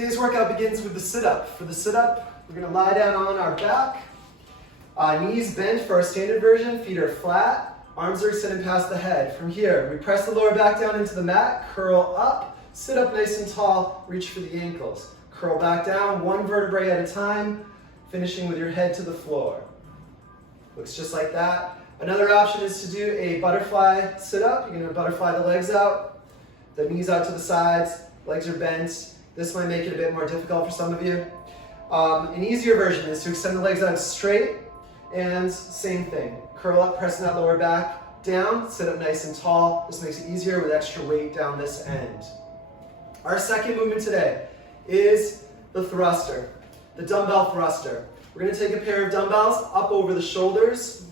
Today's workout begins with the sit-up. For the sit-up, we're going to lie down on our back, knees bent for our standard version, feet are flat, arms are extended past the head. From here, we press the lower back down into the mat, curl up, sit up nice and tall, reach for the ankles. Curl back down, one vertebrae at a time, finishing with your head to the floor. Looks just like that. Another option is to do a butterfly sit-up. You're going to butterfly the legs out, the knees out to the sides, legs are bent. This might make it a bit more difficult for some of you. An easier version is to extend the legs out straight and same thing. Curl up, pressing that lower back down, sit up nice and tall. This makes it easier with extra weight down this end. Our second movement today is the thruster, the dumbbell thruster. We're going to take a pair of dumbbells up over the shoulders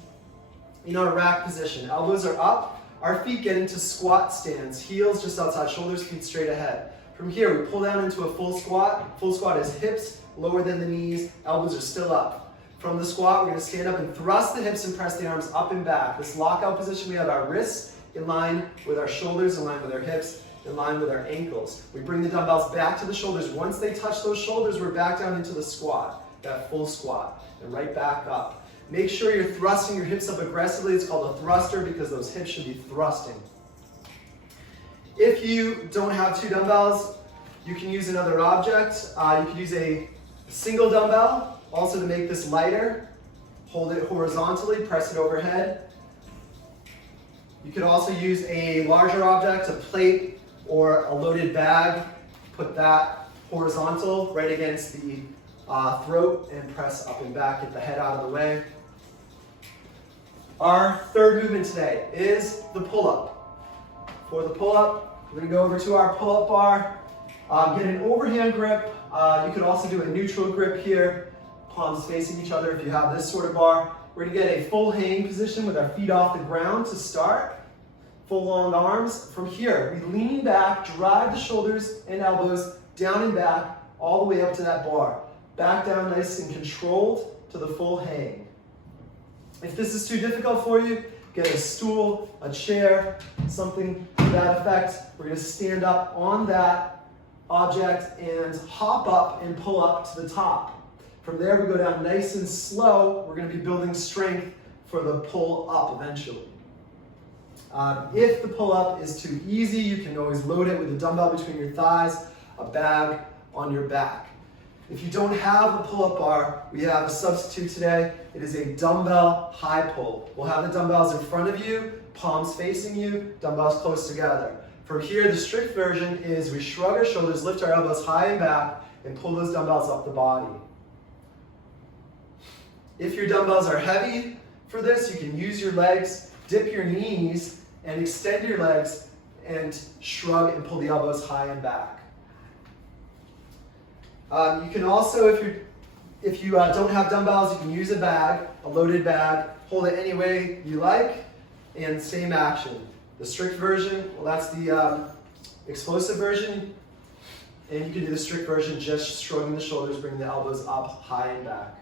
in our rack position. Elbows are up, our feet get into squat stance, heels just outside shoulders, feet straight ahead. From here, we pull down into a full squat. Full squat is hips lower than the knees, elbows are still up. From the squat, we're going to stand up and thrust the hips and press the arms up and back. This lockout position, we have our wrists in line with our shoulders, in line with our hips, in line with our ankles. We bring the dumbbells back to the shoulders. Once they touch those shoulders, we're back down into the squat, that full squat, and right back up. Make sure you're thrusting your hips up aggressively. It's called a thruster because those hips should be thrusting. If you don't have two dumbbells, you can use another object. You could use a single dumbbell, also to make this lighter. Hold it horizontally, press it overhead. You could also use a larger object, a plate or a loaded bag. Put that horizontal right against the throat and press up and back, get the head out of the way. Our third movement today is the pull-up. For the pull-up, we're going to go over to our pull-up bar, get an overhand grip. You could also do a neutral grip here, palms facing each other if you have this sort of bar. We're going to get a full hang position with our feet off the ground to start. Full long arms. From here, we lean back, drive the shoulders and elbows down and back all the way up to that bar. Back down nice and controlled to the full hang. If this is too difficult for you, get a stool, a chair, something to that effect. We're going to stand up on that object and hop up and pull up to the top. From there, we go down nice and slow. We're going to be building strength for the pull up eventually. If the pull up is too easy, you can always load it with a dumbbell between your thighs, a bag on your back. If you don't have a pull-up bar, we have a substitute today. It is a dumbbell high pull. We'll have the dumbbells in front of you, palms facing you, dumbbells close together. From here, the strict version is we shrug our shoulders, lift our elbows high and back, and pull those dumbbells up the body. If your dumbbells are heavy for this, you can use your legs, dip your knees, and extend your legs, and shrug and pull the elbows high and back. You can also, if you don't have dumbbells, you can use a bag, a loaded bag, hold it any way you like, and same action. The strict version, well, that's the explosive version, and you can do the strict version just shrugging the shoulders, bringing the elbows up, high and back.